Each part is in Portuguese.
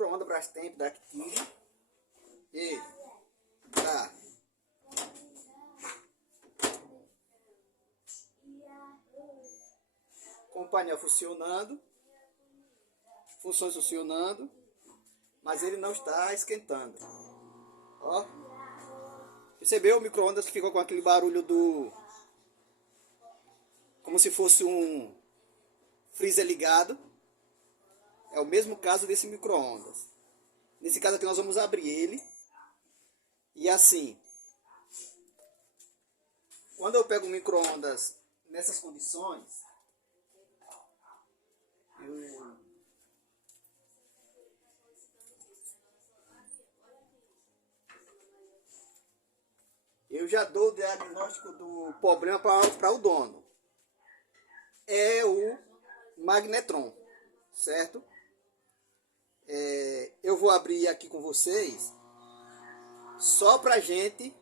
micro-ondas Brastemp da Active. Ele tá com o painel funcionando, funções funcionando, mas ele não está esquentando. Ó, percebeu o micro-ondas que ficou com aquele barulho do... como se fosse um freezer ligado? É o mesmo caso desse micro-ondas. Nesse caso aqui nós vamos abrir ele. E assim, quando eu pego o micro-ondas nessas condições, eu já dou o diagnóstico do problema para o dono. É o magnetron, certo? Eu vou abrir aqui com vocês só para a gente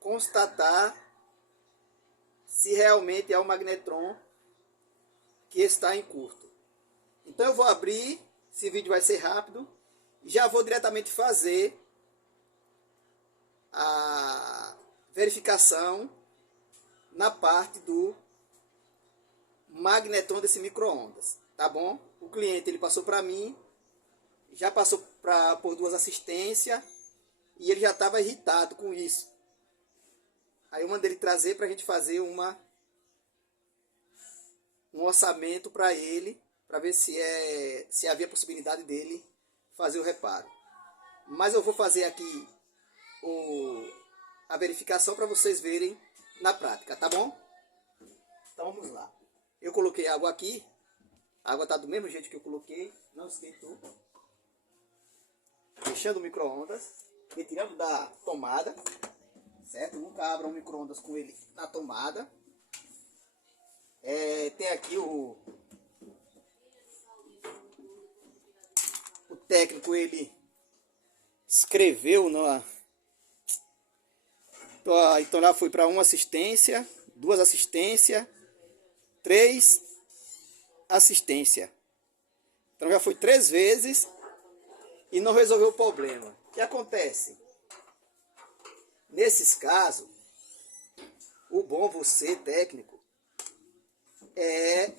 constatar se realmente é o magnetron que está em curto. Então eu vou abrir, esse vídeo vai ser rápido, e já vou diretamente fazer a verificação na parte do magnetron desse micro-ondas, tá bom? O cliente ele passou para mim, já passou por duas assistências e ele já estava irritado com isso. Aí eu mandei ele trazer para a gente fazer um orçamento para ele, para ver se havia possibilidade dele fazer o reparo. Mas eu vou fazer aqui a verificação para vocês verem na prática, tá bom? Então vamos lá. Eu coloquei água aqui, a água está do mesmo jeito que eu coloquei, não esquentou. Fechando o micro-ondas, retirando da tomada, certo? Nunca abra um micro-ondas com ele na tomada. Tem aqui o técnico, ele escreveu então lá foi para uma assistência, duas assistências, 3 assistências. Então já foi 3 vezes e não resolveu o problema. O que acontece? Nesses casos, o bom você, técnico, é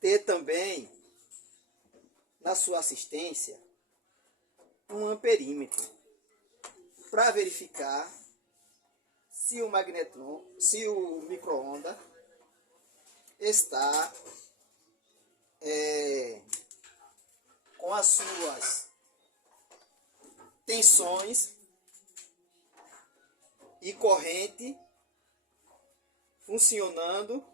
ter também na sua assistência um amperímetro para verificar se o magnetron, se o micro-ondas está com as suas tensões e corrente funcionando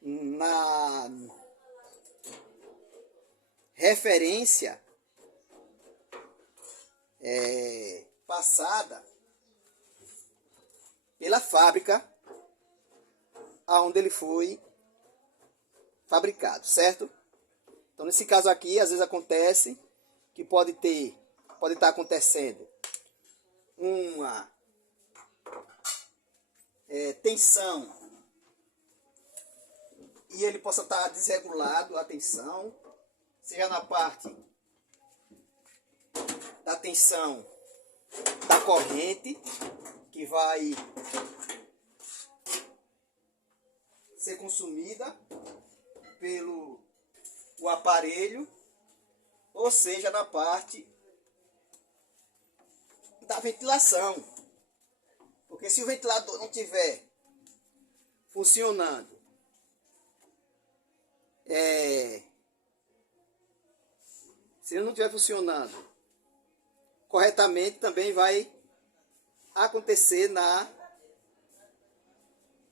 na referência passada pela fábrica aonde ele foi fabricado, certo? Então nesse caso aqui, às vezes acontece que pode estar acontecendo uma tensão e ele possa estar desregulado a tensão, seja na parte da tensão da corrente que vai ser consumida pelo o aparelho, ou seja, na parte da ventilação. Porque se o ventilador não estiver funcionando, se ele não estiver funcionando corretamente, também vai acontecer na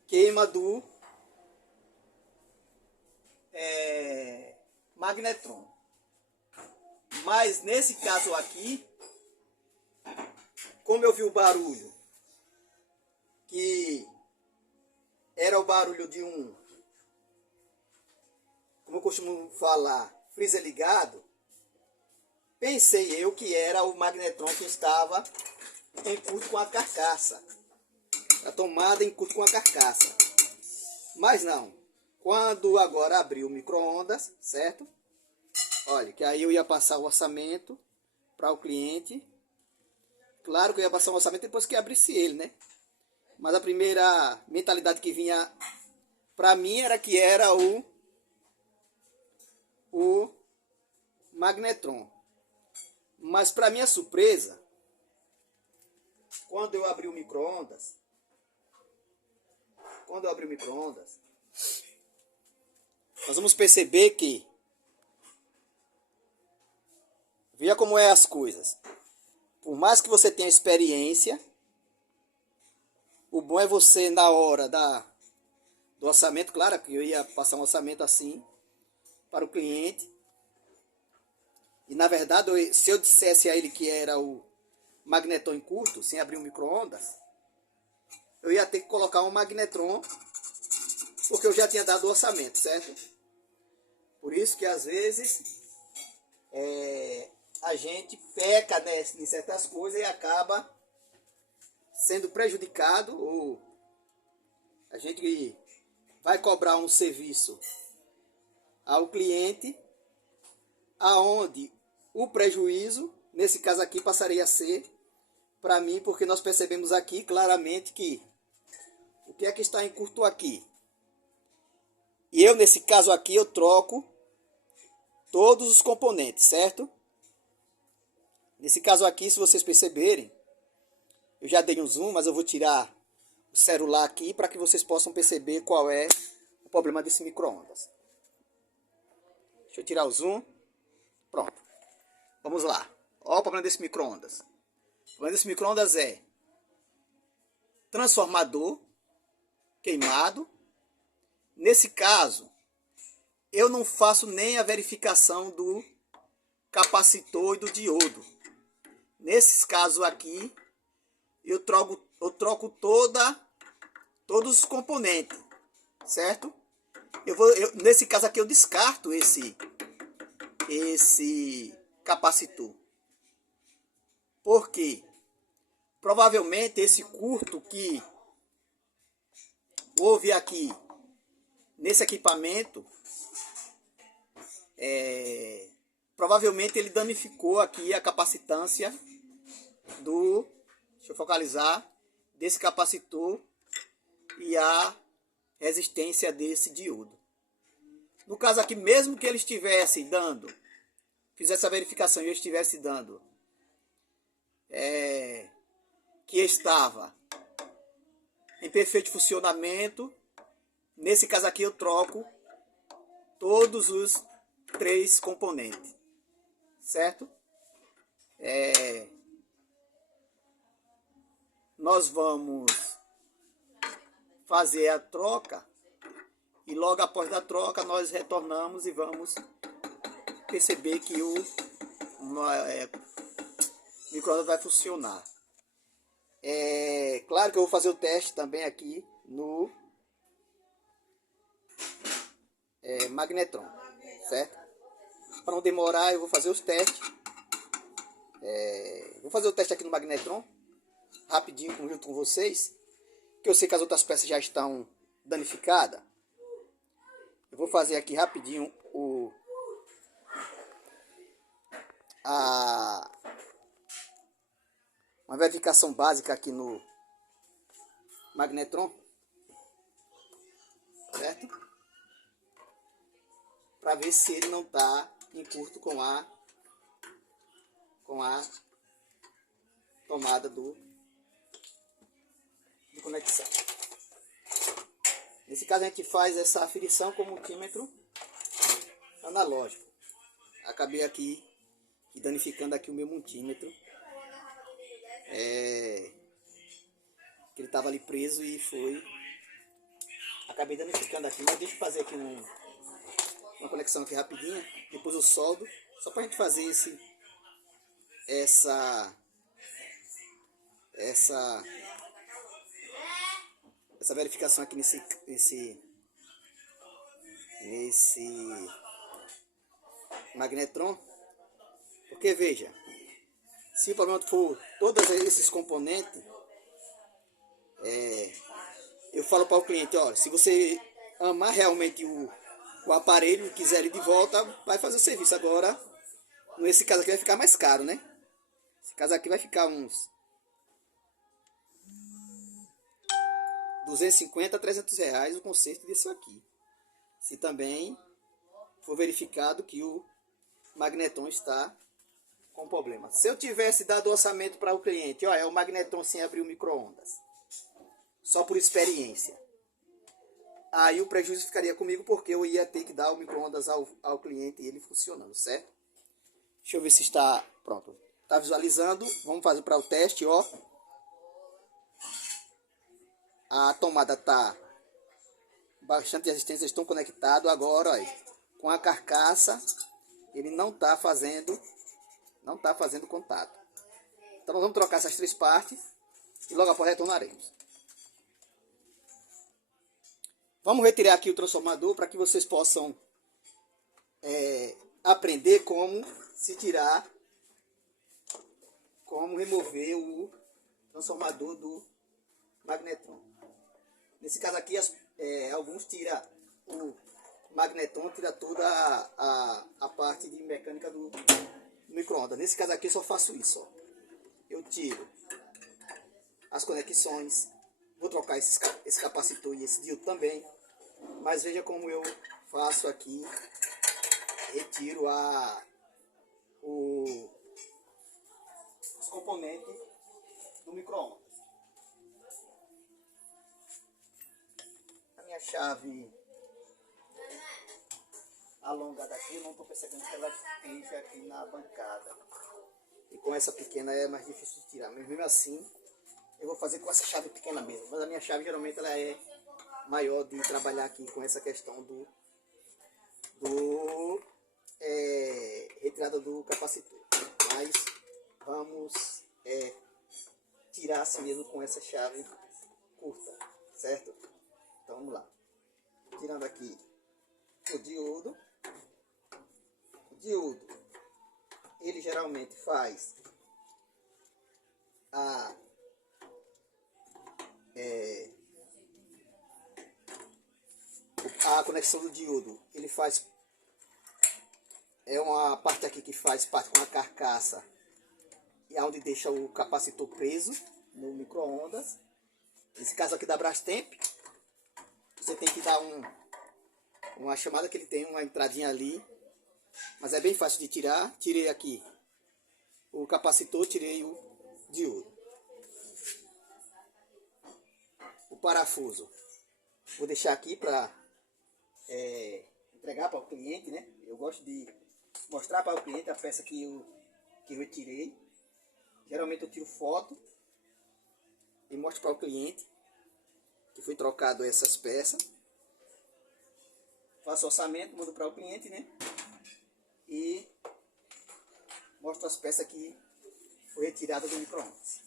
queima do magnetron. Mas nesse caso aqui, como eu vi o barulho, que era o barulho de um, como eu costumo falar, freezer ligado, pensei eu que era o magnetron que estava em curto com a carcaça, a tomada em curto com a carcaça. Mas não. Quando agora abri o micro-ondas, certo? Olha, que aí eu ia passar o orçamento para o cliente. Claro que eu ia passar um orçamento depois que abrisse ele, né? Mas a primeira mentalidade que vinha para mim era que era o magnetron. Mas para minha surpresa, quando eu abri o micro-ondas, nós vamos perceber que, veja como é as coisas. Por mais que você tenha experiência, o bom é você, na hora do orçamento, claro que eu ia passar um orçamento assim para o cliente. E na verdade, se eu dissesse a ele que era o magnetron em curto, sem abrir um micro-ondas, eu ia ter que colocar um magnetron, porque eu já tinha dado o orçamento, certo? Por isso que às vezes a gente peca, né, em certas coisas e acaba sendo prejudicado, ou a gente vai cobrar um serviço ao cliente aonde o prejuízo, nesse caso aqui, passaria a ser para mim, porque nós percebemos aqui claramente que o que é que está em curto aqui. E eu, nesse caso aqui, eu troco todos os componentes, certo? Nesse caso aqui, se vocês perceberem, eu já dei um zoom, mas eu vou tirar o celular aqui para que vocês possam perceber qual é o problema desse micro-ondas. Deixa eu tirar o zoom. Pronto. Vamos lá. Olha o problema desse micro-ondas. O problema desse micro-ondas é transformador queimado. Nesse caso, eu não faço nem a verificação do capacitor e do diodo. Nesses casos aqui, eu troco todos os componentes, certo? Nesse caso aqui eu descarto esse capacitor. Por quê? Provavelmente esse curto que houve aqui nesse equipamento, provavelmente ele danificou aqui a capacitância deixa eu focalizar, desse capacitor e a resistência desse diodo. No caso aqui, mesmo que ele estivesse fizesse a verificação e eu estivesse dando que estava em perfeito funcionamento, nesse caso aqui eu troco todos os 3 componentes, certo? Nós vamos fazer a troca e logo após a troca nós retornamos e vamos perceber que o micro-ondas vai funcionar. Claro que eu vou fazer o teste também aqui no magnetron, certo? Para não demorar, eu vou fazer os testes. Vou fazer o teste aqui no magnetron rapidinho junto com vocês, que eu sei que as outras peças já estão danificadas. Eu vou fazer aqui rapidinho uma verificação básica aqui no magnetron, certo? Para ver se ele não está em curto com a tomada de conexão. Nesse caso a gente faz essa aferição com o multímetro analógico. Acabei aqui danificando aqui o meu multímetro. Que ele estava ali preso e acabei danificando aqui, mas deixa eu fazer aqui uma conexão aqui rapidinha, depois eu soldo, só para a gente fazer essa verificação aqui nesse magnetron. Porque veja, se o problema for todos esses componentes, eu falo para o cliente, olha, se você amar realmente o aparelho e quiser ir de volta, vai fazer o serviço. Agora, nesse caso aqui vai ficar mais caro, né? Esse caso aqui vai ficar uns 250 a 300 reais o conserto disso aqui. Se também for verificado que o magnetron está com problema. Se eu tivesse dado orçamento para o cliente, ó, é o magnetron sem abrir o micro-ondas, só por experiência, aí o prejuízo ficaria comigo, porque eu ia ter que dar o micro-ondas ao cliente e ele funcionando, certo? Deixa eu ver se está pronto. Está visualizando? Vamos fazer para o teste, ó. A tomada está bastante resistência, estão conectados. Agora, ó, com a carcaça, ele não está fazendo contato. Então nós vamos trocar essas três partes e logo após retornaremos. Vamos retirar aqui o transformador para que vocês possam aprender como se tirar, como remover o transformador do magnetron. Nesse caso aqui, alguns tiram o magnetron, tira toda a parte de mecânica do micro-ondas. Nesse caso aqui eu só faço isso, ó. Eu tiro as conexões, vou trocar esse capacitor e esse diodo também, mas veja como eu faço aqui, retiro os componentes do micro-ondas. A minha chave alongada aqui, eu não estou percebendo que ela esteja aqui na bancada. E com essa pequena é mais difícil de tirar. Mas mesmo assim, eu vou fazer com essa chave pequena mesmo. Mas a minha chave geralmente ela é maior de trabalhar aqui com essa questão do retirada do capacitor. Mas vamos tirar assim mesmo com essa chave curta, certo? Então vamos lá. Tirando aqui o diodo. O diodo, ele geralmente faz a conexão do diodo. Ele faz uma parte aqui que faz parte com a carcaça e é onde deixa o capacitor preso no micro-ondas. Nesse caso aqui da Brastemp, você tem que dar uma chamada, que ele tem uma entradinha ali, mas é bem fácil de tirar. Tirei aqui o capacitor, tirei o diodo. O parafuso vou deixar aqui para entregar para o cliente, né? Eu gosto de mostrar para o cliente a peça que eu retirei. Geralmente eu tiro foto e mostro para o cliente que foi trocado essas peças. Faço orçamento, mando para o cliente, né? E mostro as peças que foi retirada do micro-ondas.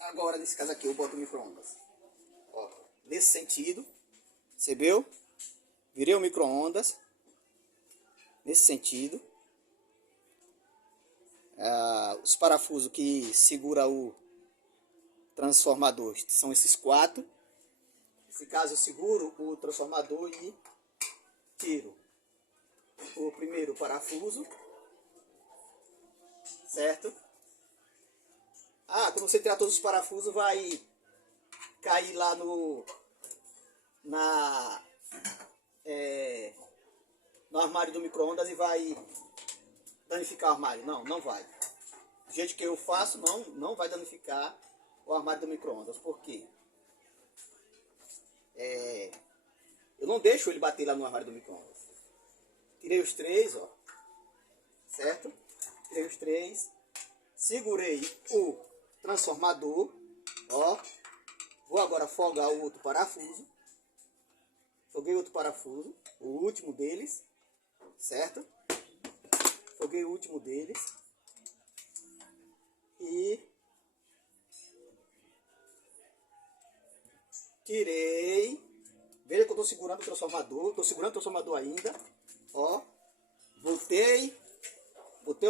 Agora, nesse caso aqui, eu boto o micro-ondas. Ó, nesse sentido, percebeu? Virei o micro-ondas. Nesse sentido. Os parafusos que segura o transformador são esses 4. Nesse caso, eu seguro o transformador e tiro o primeiro parafuso, certo? Quando você tirar todos os parafusos, vai cair lá no armário do micro-ondas e vai danificar o armário. Não vai. Do jeito que eu faço, não vai danificar o armário do micro-ondas. Por quê? Eu não deixo ele bater lá no armário do micro-ondas. Tirei os 3, ó. Certo? Tirei os 3. Segurei o transformador, ó. Vou agora folgar o outro parafuso. Foguei outro parafuso, o último deles, certo? Foguei o último deles. E tirei. Veja que eu estou segurando o transformador. Estou segurando o transformador ainda. Ó. Botei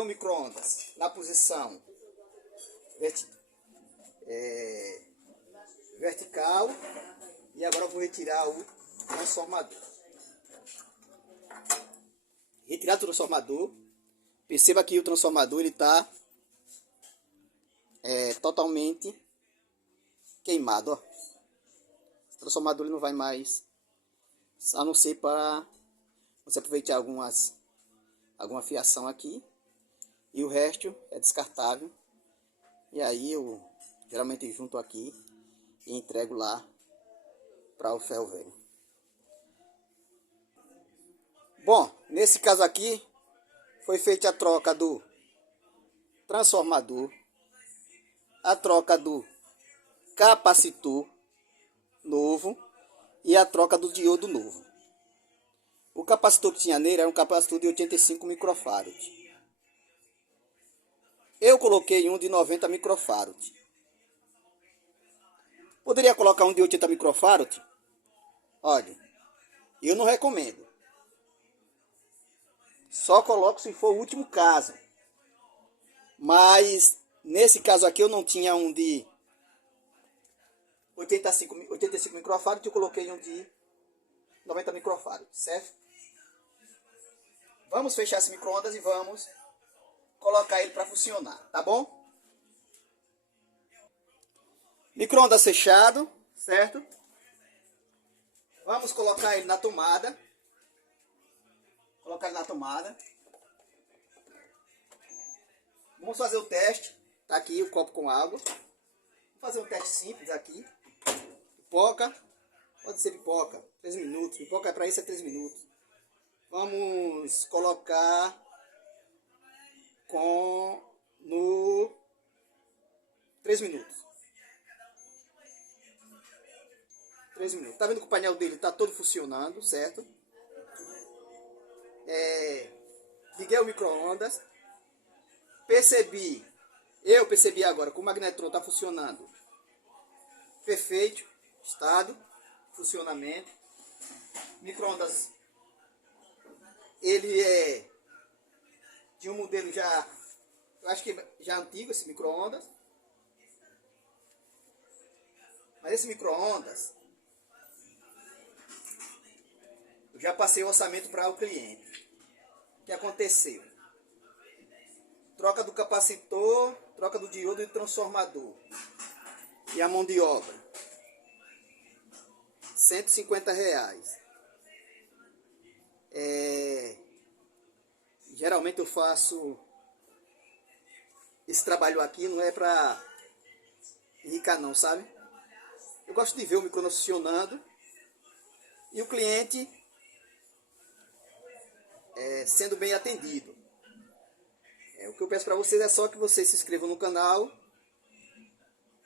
o micro-ondas na posição vertical. E agora eu vou retirar o transformador. retirado do transformador. Perceba que o transformador ele está totalmente queimado, ó. O transformador ele não vai mais, a não ser para você aproveitar alguma fiação aqui, e o resto é descartável. E aí eu geralmente junto aqui e entrego lá para o ferro velho. Bom, nesse caso aqui foi feita a troca do transformador, a troca do capacitor novo e a troca do diodo novo. O capacitor que tinha nele era um capacitor de 85 microfarad. Eu coloquei um de 90 microfarad. Poderia colocar um de 80 microfarad? Olha, eu não recomendo. Só coloco se for o último caso. Mas nesse caso aqui eu não tinha um de 85 microfarad, eu coloquei um de 90 microfarad, certo? Vamos fechar esse micro-ondas e vamos colocar ele para funcionar, tá bom? Micro-ondas fechado, certo? Vamos colocar ele na tomada. Colocar ele na tomada. Vamos fazer o teste. Tá aqui o copo com água. Vou fazer um teste simples aqui. Pipoca. Pode ser pipoca. 3 minutos. Pipoca para isso é 3 minutos. Vamos colocar no 3 minutos. 3 minutos. Tá vendo que o painel dele tá todo funcionando, certo? Liguei o micro-ondas. Eu percebi agora que o magnetron está funcionando perfeito, estado, funcionamento. Micro-ondas, ele é de um modelo já, eu acho que já antigo esse micro-ondas. Mas esse micro-ondas, eu já passei o orçamento para o cliente. O que aconteceu? Troca do capacitor, troca do diodo e do transformador. E a mão de obra. R$150. Geralmente eu faço esse trabalho aqui, não é para enricar não, sabe? Eu gosto de ver o micro-ondas funcionando e o cliente sendo bem atendido. O que eu peço para vocês é só que vocês se inscrevam no canal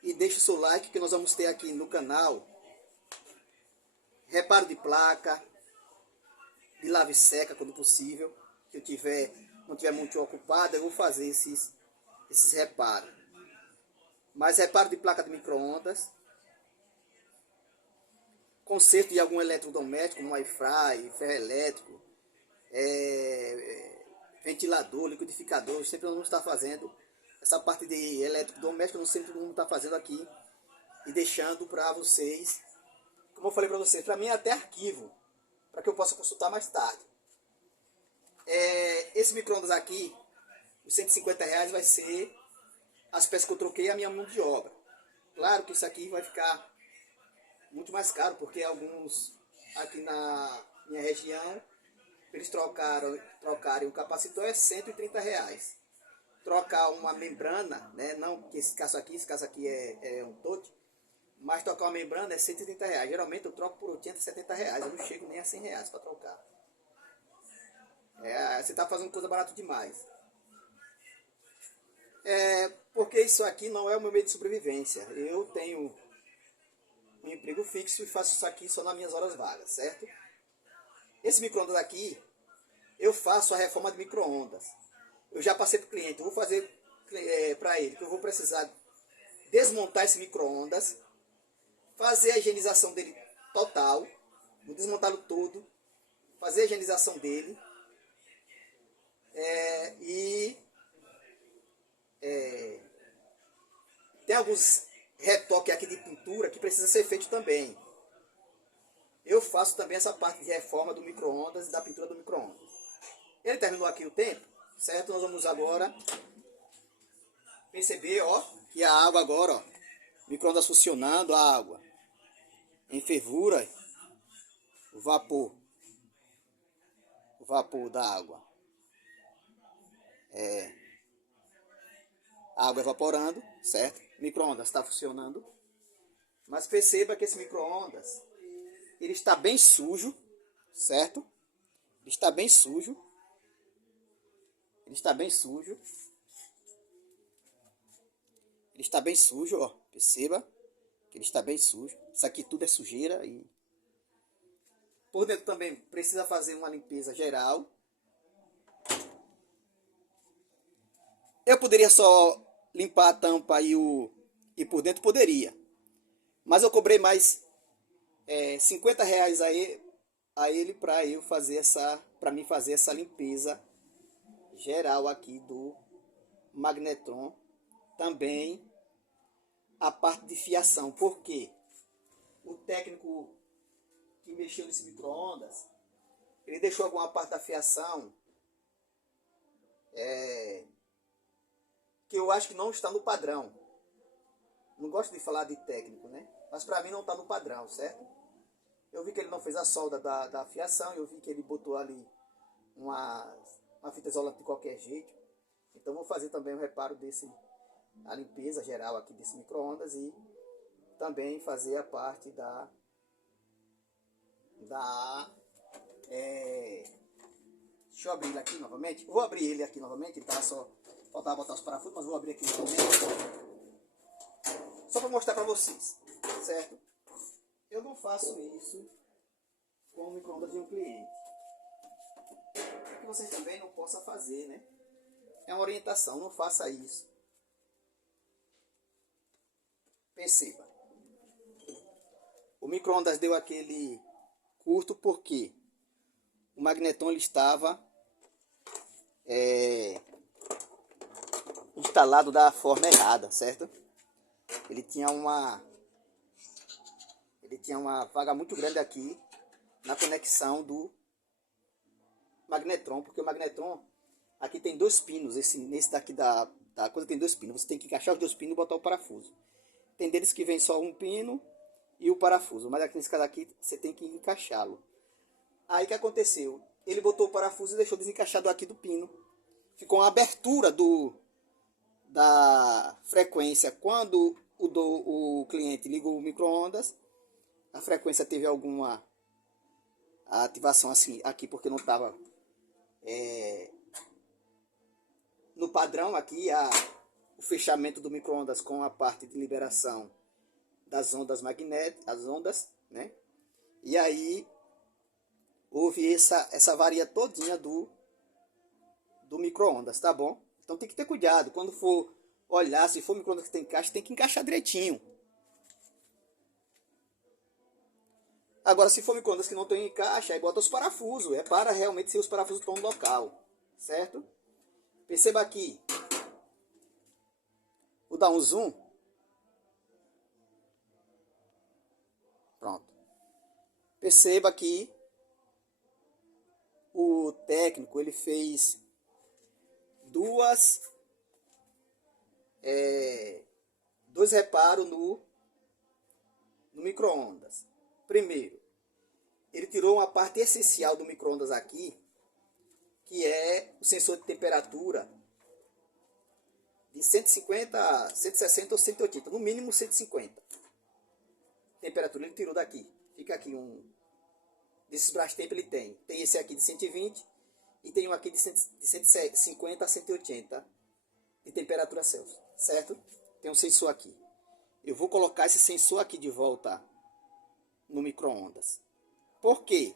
e deixem o seu like, que nós vamos ter aqui no canal reparo de placa, de lave seca quando possível. Se eu não tiver muito ocupado, eu vou fazer esses reparos. Mas reparo de placa de micro-ondas, conserto de algum eletrodoméstico, como Wi-Fi, ferro elétrico, ventilador, liquidificador. Sempre nós vamos estar fazendo essa parte de eletrodoméstico, não sempre todo mundo está fazendo aqui e deixando para vocês, como eu falei para vocês, para mim é até arquivo, para que eu possa consultar mais tarde. Esse micro-ondas aqui, os R$150 vai ser as peças que eu troquei, a minha mão de obra. Claro que isso aqui vai ficar muito mais caro, porque alguns aqui na minha região, eles trocarem o capacitor é R$130. Trocar uma membrana, né? Não que esse caso aqui é um tote, mas trocar uma membrana é R$130. Geralmente eu troco por R$80, R$70. Eu não chego nem a R$100 para trocar. Você está fazendo coisa barata demais. Porque isso aqui não é o meu meio de sobrevivência. Eu tenho um emprego fixo e faço isso aqui só nas minhas horas vagas, certo? Esse micro-ondas aqui, eu faço a reforma de micro-ondas. Eu já passei para o cliente, eu vou fazer para ele, que eu vou precisar desmontar esse micro-ondas, fazer a higienização dele total, vou desmontá-lo todo, fazer a higienização dele, tem alguns retoques aqui de pintura que precisa ser feito também. Eu faço também essa parte de reforma do micro-ondas e da pintura do micro-ondas. Ele terminou aqui o tempo, certo? Nós vamos agora perceber, ó, que a água agora, ó, micro-ondas funcionando, a água em fervura, o vapor da água, a água evaporando, certo? Micro-ondas está funcionando, mas perceba que esse micro-ondas, ele está bem sujo, certo? Ele está bem sujo, ele está bem sujo, ele está bem sujo, ó, perceba que ele está bem sujo. Isso aqui tudo é sujeira e por dentro também precisa fazer uma limpeza geral. Eu poderia só limpar a tampa e por dentro poderia, mas eu cobrei mais R$ 50 a ele para mim fazer essa limpeza geral aqui do magnetron. Também a parte de fiação, porque o técnico que mexeu nesse micro-ondas, ele deixou alguma parte da fiação que eu acho que não está no padrão. Não gosto de falar de técnico, né? Mas para mim não está no padrão, certo? Eu vi que ele não fez a solda da fiação, eu vi que ele botou ali uma fita isolante de qualquer jeito. Então vou fazer também o reparo a limpeza geral aqui desse micro-ondas e também fazer a parte deixa eu abrir ele aqui novamente. Eu vou abrir ele aqui novamente, tá? Só faltava botar os parafusos, mas vou abrir aqui novamente. Só para mostrar para vocês, certo? Eu não faço isso com o micro-ondas de um cliente. Para que vocês também não possam fazer, né? É uma orientação, não faça isso. Perceba. O micro-ondas deu aquele curto porque o magnetron ele estava instalado da forma errada, certo? Ele tinha uma vaga muito grande aqui na conexão do magnetron, porque o magnetron aqui tem dois pinos, nesse daqui da coisa tem dois pinos, você tem que encaixar os dois pinos e botar o parafuso. Tem deles que vem só um pino e o parafuso, mas aqui nesse caso aqui você tem que encaixá-lo. Aí o que aconteceu? Ele botou o parafuso e deixou desencaixado aqui do pino. Ficou uma abertura da frequência. Quando o cliente ligou o micro-ondas, a frequência teve alguma ativação assim aqui, porque não estava no padrão aqui o fechamento do micro-ondas com a parte de liberação das ondas magnéticas, as ondas, né? E aí houve essa varia todinha do micro-ondas, tá bom? Então tem que ter cuidado. Quando for olhar, se for micro-ondas que tem caixa, tem que encaixar direitinho. Agora, se for micro-ondas que não tem caixa, aí bota os parafusos. É para realmente se os parafusos estão no local, certo? Perceba aqui. Vou dar um zoom. Pronto. Perceba que o técnico ele fez dois reparos no micro-ondas. Primeiro, ele tirou uma parte essencial do micro-ondas aqui, que é o sensor de temperatura de 150, 160 ou 180, no mínimo 150. Temperatura ele tirou daqui. Fica aqui desses Brastemp ele tem esse aqui de 120 e tem um aqui de 150 a 180 de temperatura Celsius, certo? Tem um sensor aqui. Eu vou colocar esse sensor aqui de volta no micro-ondas. Por quê?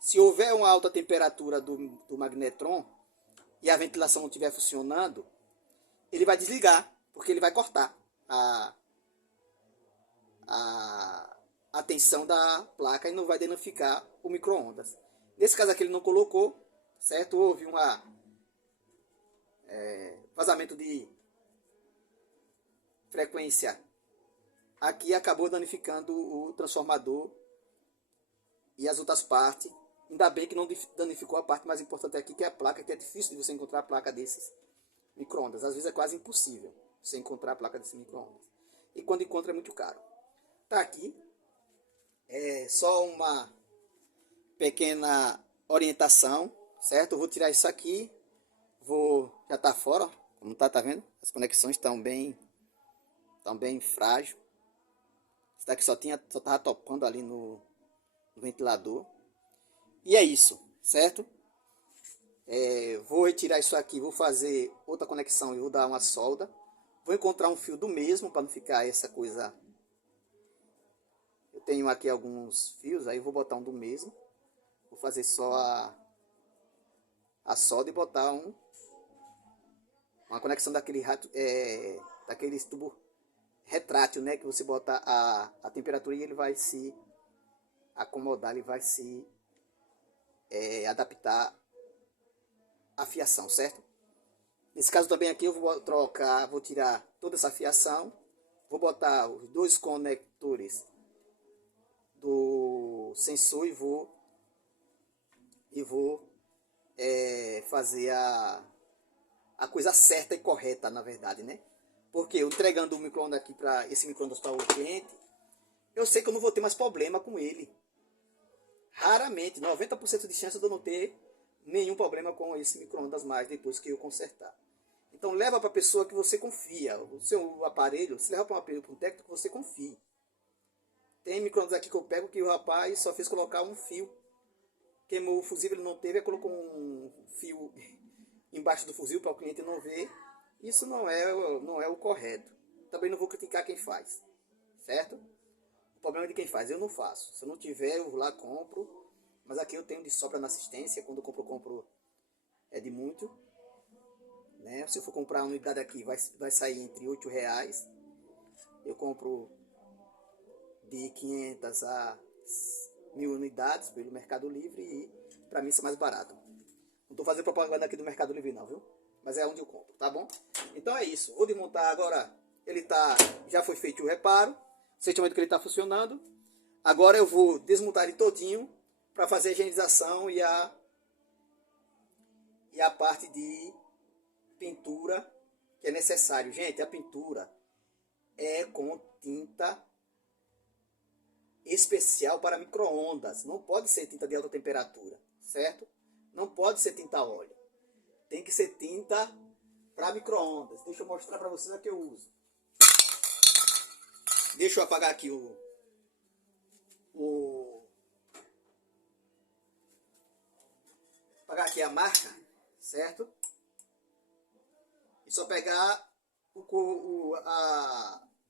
Se houver uma alta temperatura do magnetron e a ventilação não estiver funcionando, ele vai desligar, porque ele vai cortar a tensão da placa e não vai danificar o micro-ondas. Nesse caso aqui ele não colocou, certo? Houve vazamento de frequência aqui, acabou danificando o transformador e as outras partes Ainda bem que não danificou a parte mais importante aqui, que é a placa, que é difícil de você encontrar a placa desses micro-ondas. Às vezes é quase impossível você encontrar a placa desse micro-ondas. E quando encontra é muito caro. Tá aqui. É só uma pequena orientação, certo? Eu vou tirar isso aqui. Já tá fora, como tá vendo? As conexões estão bem frágil. Isso daqui só tava topando ali no ventilador. E é isso, certo? Vou retirar isso aqui, vou fazer outra conexão e vou dar uma solda. Vou encontrar um fio do mesmo para não ficar essa coisa. Eu tenho aqui alguns fios, aí vou botar um do mesmo. Vou fazer só a solda e botar uma conexão daqueles tubo retrátil, né? Que você bota a temperatura e ele vai se acomodar, ele vai se adaptar à fiação, certo? Nesse caso também aqui eu vou tirar toda essa fiação, vou botar os dois conectores do sensor e vou fazer a coisa certa e correta, na verdade, né? Porque eu entregando o micro-ondas aqui para esse micro-ondas para o cliente, eu sei que eu não vou ter mais problema com ele. Raramente, 90% de chance de eu não ter nenhum problema com esse micro-ondas mais depois que eu consertar. Então leva para a pessoa que você confia. O seu aparelho, se leva para um técnico que você confie. Tem micro-ondas aqui que eu pego que o rapaz só fez colocar um fio. Queimou o fusível, ele não teve, colocou um fio embaixo do fusível para o cliente não ver. Isso não é o correto. Também não vou criticar quem faz, certo? O problema é de quem faz, eu não faço. Se eu não tiver, eu vou lá, compro. Mas aqui eu tenho de sobra na assistência. Quando eu compro de muito. Né? Se eu for comprar uma unidade aqui, vai sair entre R$8. Eu compro de 500 a 1.000 unidades pelo Mercado Livre e para mim isso é mais barato. Não estou fazendo propaganda aqui do Mercado Livre não, viu? Mas é onde eu compro, tá bom? Então é isso. Vou desmontar agora. Já foi feito o reparo. Sente o momento que ele está funcionando. Agora eu vou desmontar ele todinho para fazer a higienização e a parte de pintura que é necessário. Gente, a pintura é com tinta especial para micro-ondas. Não pode ser tinta de alta temperatura, certo? Não pode ser tinta óleo. Tem que ser tinta para micro-ondas. Deixa eu mostrar para vocês a que eu uso. Deixa eu apagar aqui apagar aqui a marca, certo? E só pegar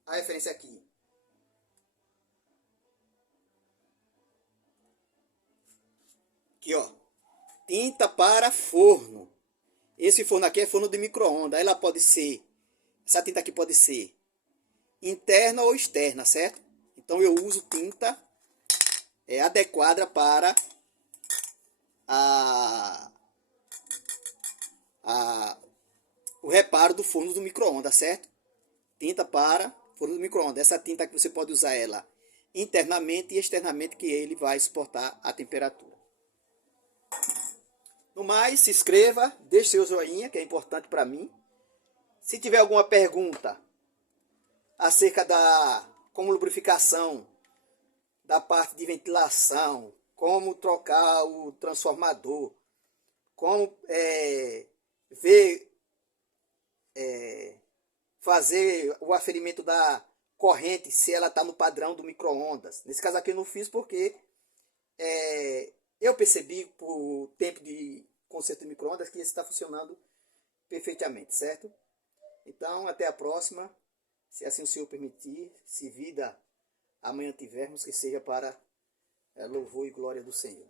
a referência aqui. Aqui, ó. Tinta para forno. Esse forno aqui é forno de micro-ondas. Essa tinta aqui pode ser interna ou externa, certo? Então eu uso tinta adequada para o reparo do forno do micro-ondas, certo? Tinta para forno do micro-ondas. Essa tinta aqui você pode usar ela internamente e externamente, que ele vai suportar a temperatura. No mais, se inscreva, deixe seu joinha, que é importante para mim. Se tiver alguma pergunta acerca da como lubrificação, da parte de ventilação, como trocar o transformador, como fazer o aferimento da corrente, se ela está no padrão do micro-ondas. Nesse caso aqui eu não fiz porque eu percebi por tempo de conserto de micro-ondas que esse está funcionando perfeitamente, certo? Então, até a próxima. Se assim o Senhor permitir, se vida amanhã tivermos, que seja para louvor e glória do Senhor.